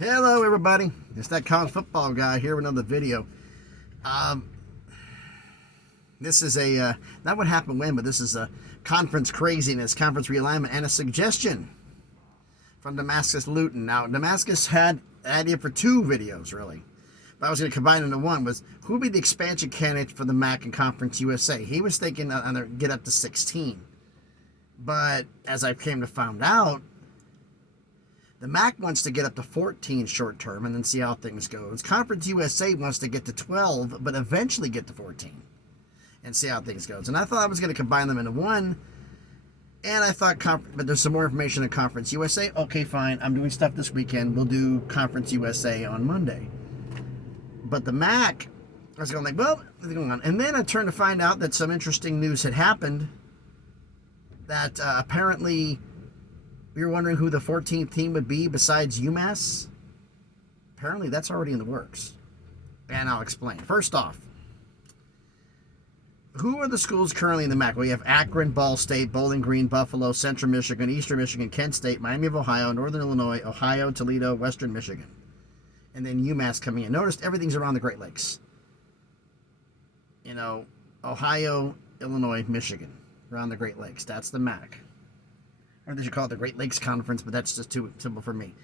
Hello everybody, it's that college football guy here with another video. Um, this is not what happened when, but this is a conference craziness, conference realignment, and a suggestion from Damascus Luton. Now, Damascus had idea for two videos, really, but I was going to combine into one, was who would be the expansion candidate for the MAC and Conference USA. He was thinking get up to 16, but as I came to find out, the MAC wants to get up to 14 short term and then see how things go. Conference USA wants to get to 12, but eventually get to 14 and see how things goes. And I thought I was going to combine them into one. And I thought, but there's some more information on Conference USA. Okay, fine. I'm doing stuff this weekend. We'll do Conference USA on Monday. But the MAC, I was going like, well, what's going on? And then I turned to find out that some interesting news had happened. That apparently, we were wondering who the 14th team would be besides UMass. Apparently, that's already in the works. And I'll explain. First off, who are the schools currently in the MAC? We have Akron, Ball State, Bowling Green, Buffalo, Central Michigan, Eastern Michigan, Kent State, Miami of Ohio, Northern Illinois, Ohio, Toledo, Western Michigan. And then UMass coming in. Notice everything's around the Great Lakes. You know, Ohio, Illinois, Michigan. Around the Great Lakes. That's the MAC. Or they should call it the Great Lakes Conference, but that's just too simple for me.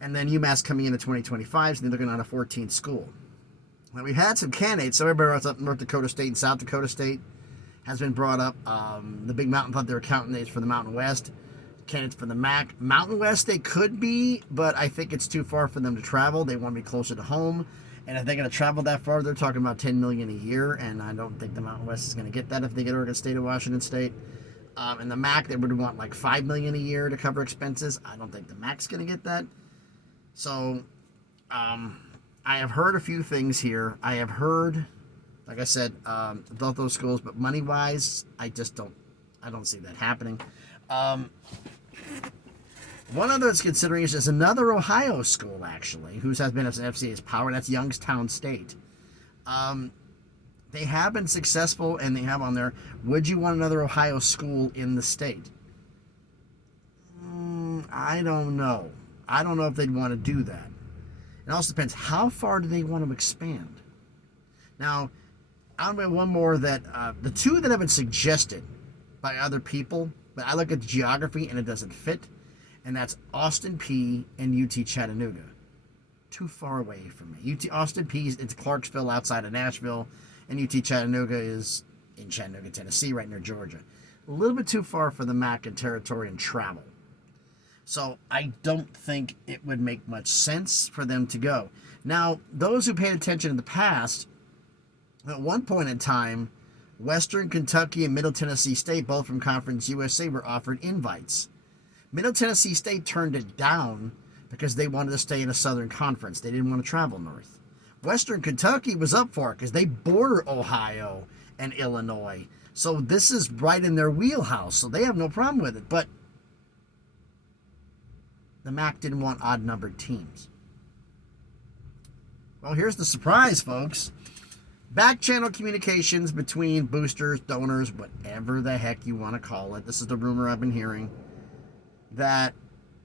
And then UMass coming into 2025, so they're looking at a 14th school. Now, we've had some candidates. So everybody else up North Dakota State and South Dakota State has been brought up. The Big Mountain thought they were candidates for the Mountain West. Candidates for the MAC. Mountain West they could be, but I think it's too far for them to travel. They want to be closer to home. And if they're going to travel that far, they're talking about $10 million a year, and I don't think the Mountain West is going to get that if they get Oregon State or Washington State. And the MAC, they would want like $5 million a year to cover expenses. I don't think the MAC's going to get that. So, I have heard a few things here. I have heard, like I said, both those schools, but money-wise, I don't see that happening. One other that's considering is another Ohio school, actually, who has been an FCA's power. That's Youngstown State. They have been successful, and they have on there, would you want another Ohio school in the state? I don't know. I don't know if they'd want to do that. It also depends, how far do they want to expand? Now, I'll have one more that, the two that have been suggested by other people, but I look at the geography and it doesn't fit, and that's Austin Peay and UT Chattanooga. Too far away from me. Austin Peay, it's Clarksville outside of Nashville, and UT Chattanooga is in Chattanooga, Tennessee, right near Georgia. A little bit too far for the MAC and territory and travel. So I don't think it would make much sense for them to go. Now, those who paid attention in the past, at one point in time, Western Kentucky and Middle Tennessee State, both from Conference USA, were offered invites. Middle Tennessee State turned it down because they wanted to stay in a Southern Conference. They didn't want to travel north. Western Kentucky was up for it because they border Ohio and Illinois. So this is right in their wheelhouse. So they have no problem with it. But the MAC didn't want odd-numbered teams. Well, here's the surprise, folks. Back-channel communications between boosters, donors, whatever the heck you want to call it. This is the rumor I've been hearing. That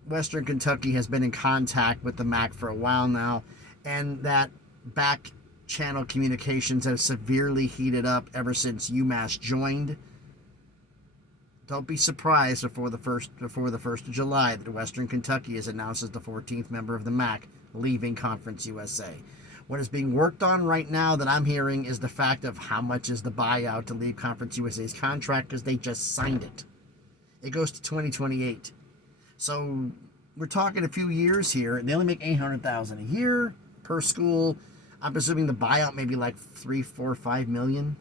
Western Kentucky has been in contact with the MAC for a while now. And that back-channel communications have severely heated up ever since UMass joined. Don't be surprised before the 1st of July that Western Kentucky is announced as the 14th member of the MAC, leaving Conference USA. What is being worked on right now that I'm hearing is the fact of how much is the buyout to leave Conference USA's contract, because they just signed it. It goes to 2028. So we're talking a few years here. They only make $800,000 a year per school. I'm presuming the buyout may be like $3, $4, $5 million.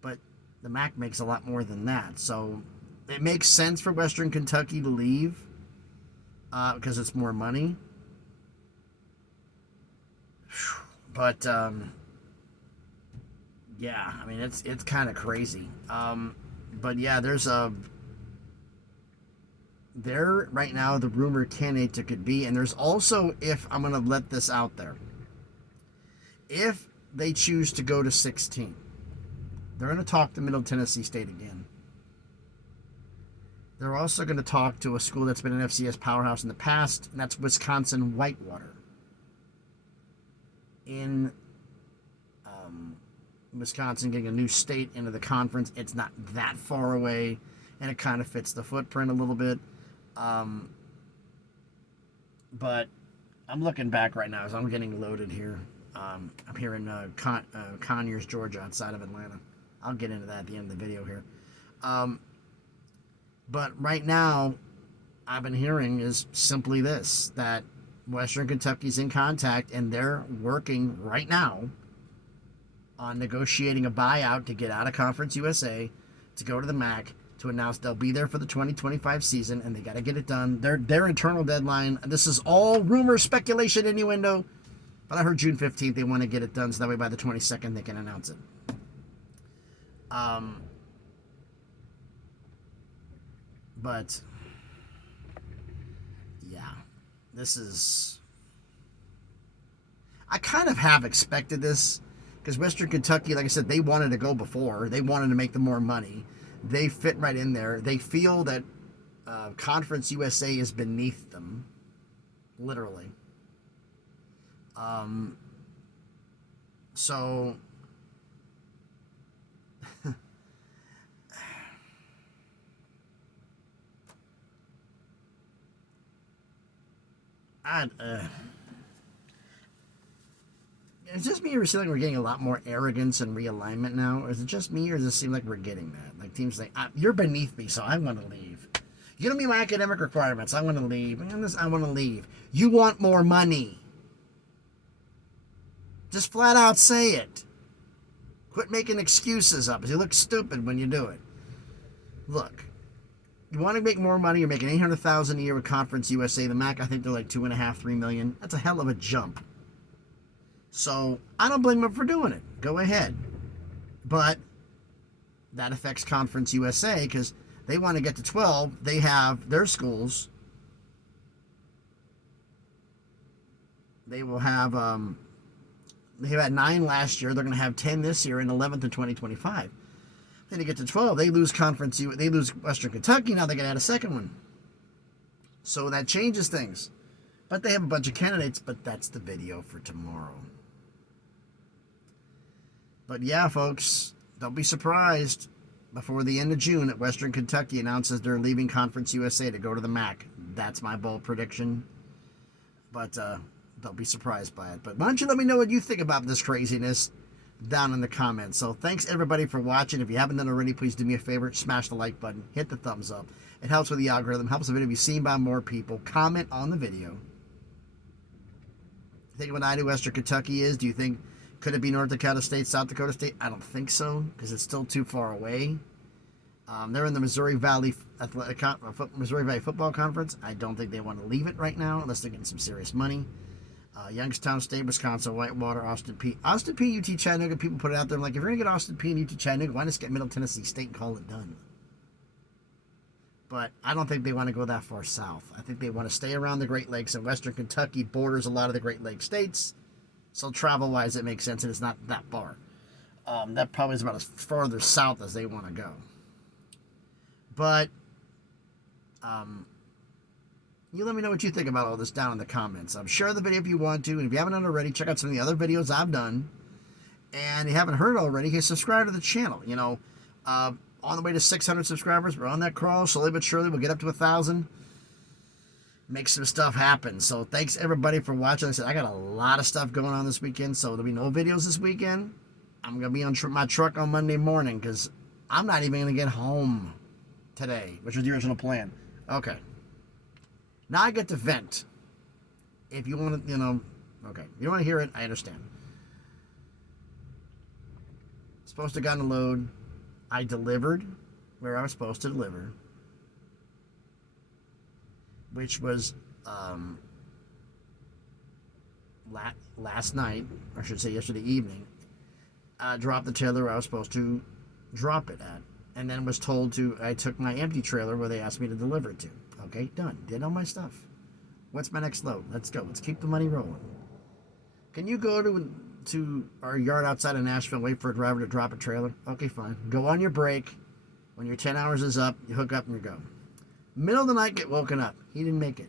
But the MAC makes a lot more than that. So it makes sense for Western Kentucky to leave because it's more money. But yeah, I mean it's kind of crazy. But yeah, they're right now the rumored candidate that could be, and there's also, if I'm going to let this out there, if they choose to go to 16, they're going to talk to Middle Tennessee State again. They're also going to talk to a school that's been an FCS powerhouse in the past, and that's Wisconsin Whitewater. In Wisconsin, getting a new state into the conference, it's not that far away, and it kind of fits the footprint a little bit. But I'm looking back right now as I'm getting loaded here. I'm here in Conyers, Georgia, outside of Atlanta. I'll get into that at the end of the video here. But right now, I've been hearing is simply this, that Western Kentucky's in contact, and they're working right now on negotiating a buyout to get out of Conference USA, to go to the MAC, to announce they'll be there for the 2025 season, and they got to get it done. Their internal deadline, this is all rumor, speculation, innuendo, but I heard June 15th they want to get it done, so that way by the 22nd they can announce it. But yeah, this is, I kind of have expected this, because Western Kentucky, like I said, they wanted to go before. They wanted to make them more money. They fit right in there. They feel that Conference USA is beneath them, literally. So is it just me, or does it seem like we're getting a lot more arrogance and realignment now? Or is it just me, or does it seem like we're getting that? Like teams like, you're beneath me, so I'm going to leave. You don't meet my academic requirements, I'm going to leave. I want to leave. You want more money. Just flat out say it. Quit making excuses up. You look stupid when you do it. Look, you want to make more money, you're making $800,000 a year with Conference USA. The MAC, I think they're like $2.5, $3 million. That's a hell of a jump. So I don't blame them for doing it. Go ahead. But that affects Conference USA because they want to get to 12. They have their schools. They will have, they had 9 last year. They're going to have 10 this year and 11th in 2025. Then they get to 12. They lose they lose Western Kentucky. Now they got to add a second one. So that changes things. But they have a bunch of candidates, but that's the video for tomorrow. But yeah, folks, don't be surprised before the end of June that Western Kentucky announces they're leaving Conference USA to go to the MAC. That's my bold prediction. But don't be surprised by it. But why don't you let me know what you think about this craziness down in the comments. So thanks everybody for watching. If you haven't done already, please do me a favor. Smash the like button. Hit the thumbs up. It helps with the algorithm. Helps the video be seen by more people. Comment on the video. Think what I do Western Kentucky is? Do you think, could it be North Dakota State, South Dakota State? I don't think so, because it's still too far away. They're in the Missouri Valley Football Conference. I don't think they want to leave it right now, unless they're getting some serious money. Youngstown State, Wisconsin, Whitewater, Austin Peay. Austin Peay, UT Chattanooga, people put it out there. I'm like, if you're going to get Austin Peay and UT Chattanooga, why not just get Middle Tennessee State and call it done? But I don't think they want to go that far south. I think they want to stay around the Great Lakes, and Western Kentucky borders a lot of the Great Lakes states. So travel-wise, it makes sense, and it's not that far. That probably is about as farther south as they want to go. But you let me know what you think about all this down in the comments. Share the video if you want to, and if you haven't done already, check out some of the other videos I've done. And if you haven't heard already, hey, subscribe to the channel. You know, on the way to 600 subscribers. We're on that crawl. Slowly but surely, we'll get up to 1,000. Make some stuff happen. So thanks everybody for watching. Like I said, I got a lot of stuff going on this weekend, so there'll be no videos this weekend. I'm going to be on my truck on Monday morning because I'm not even going to get home today, which was the original plan. Okay. Now I get to vent. If you want to, you know, okay. You want to hear it, I understand. Supposed to have gotten a load. I delivered where I was supposed to deliver, which was last night, or I should say yesterday evening. Dropped the trailer where I was supposed to drop it at, and then was told to, I took my empty trailer where they asked me to deliver it to. Okay, done. Did all my stuff. What's my next load? Let's go. Let's keep the money rolling. Can you go to our yard outside of Nashville, wait for a driver to drop a trailer? Okay, fine. Go on your break. When your 10 hours is up, you hook up and you go. Middle of the night, get woken up. He didn't make it.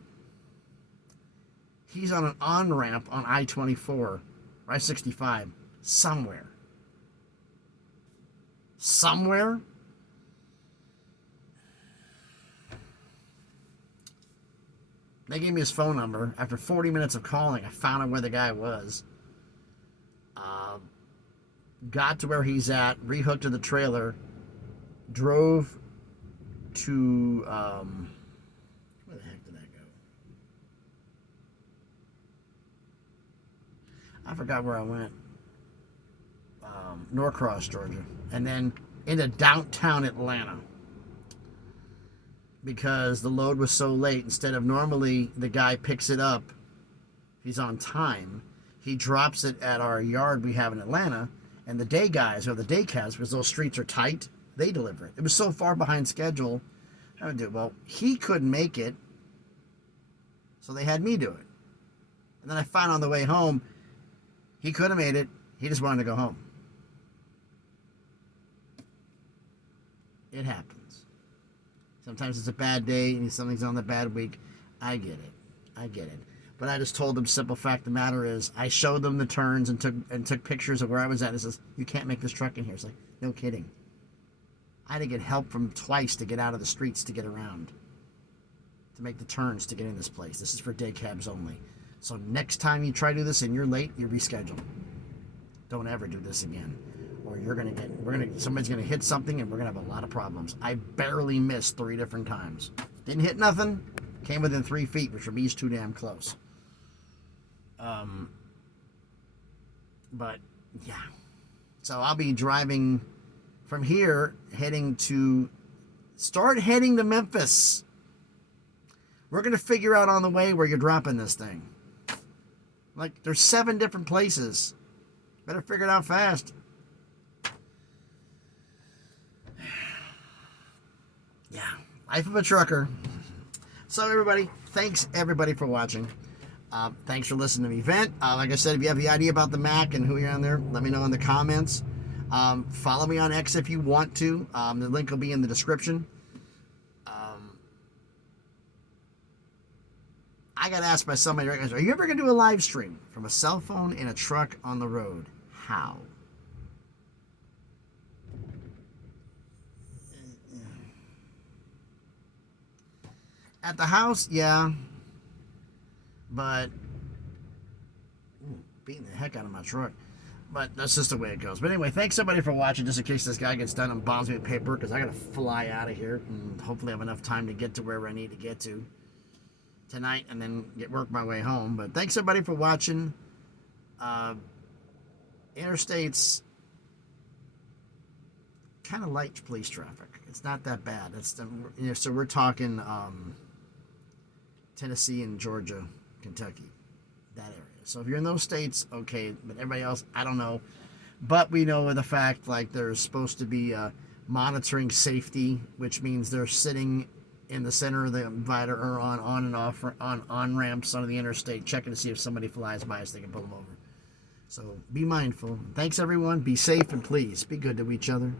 He's on an on-ramp on I-24, or I-65, somewhere. Somewhere? They gave me his phone number. After 40 minutes of calling, I found out where the guy was. Got to where he's at, rehooked to the trailer, drove to, where the heck did that go? I forgot where I went. Norcross, Georgia. And then into downtown Atlanta. Because the load was so late, instead of normally the guy picks it up, he's on time, he drops it at our yard we have in Atlanta, and the day guys, or the day cabs, because those streets are tight, they deliver it. It was so far behind schedule. I would do it. Well, he couldn't make it, so they had me do it. And then I found on the way home, he could have made it, he just wanted to go home. It happens. Sometimes it's a bad day and something's on the bad week. I get it. But I just told them, simple fact of the matter is, I showed them the turns and took pictures of where I was at. And says, you can't make this truck in here. It's like, no kidding. I had to get help from twice to get out of the streets to get around, to make the turns to get in this place. This is for day cabs only. So next time you try to do this and you're late, you reschedule. Don't ever do this again. Or somebody's gonna hit something and we're gonna have a lot of problems. I barely missed 3 different times. Didn't hit nothing. Came within 3 feet, which for me is too damn close. But yeah. So I'll be driving from here, heading to Memphis. We're gonna figure out on the way where you're dropping this thing. Like, there's 7 different places. Better figure it out fast. Yeah, life of a trucker. So everybody, thanks everybody for watching. Thanks for listening to me vent. Like I said, if you have the idea about the Mac and who you're on there, let me know in the comments. Follow me on X if you want to. The link will be in the description. I got asked by somebody, are you ever going to do a live stream from a cell phone in a truck on the road? How? At the house, yeah. But beating the heck out of my truck. But that's just the way it goes. But anyway, thanks everybody for watching. Just in case this guy gets done and bombs me with paper, because I got to fly out of here and hopefully have enough time to get to wherever I need to get to tonight and then work my way home. But thanks everybody for watching. Interstate's kind of light police traffic. It's not that bad. So we're talking Tennessee and Georgia, Kentucky, that area. So if you're in those states, okay, but everybody else, I don't know. But we know the fact, like, there's supposed to be monitoring safety, which means they're sitting in the center of the divider or on and off on ramps on the interstate, checking to see if somebody flies by so they can pull them over. So be mindful. Thanks everyone. Be safe and please be good to each other.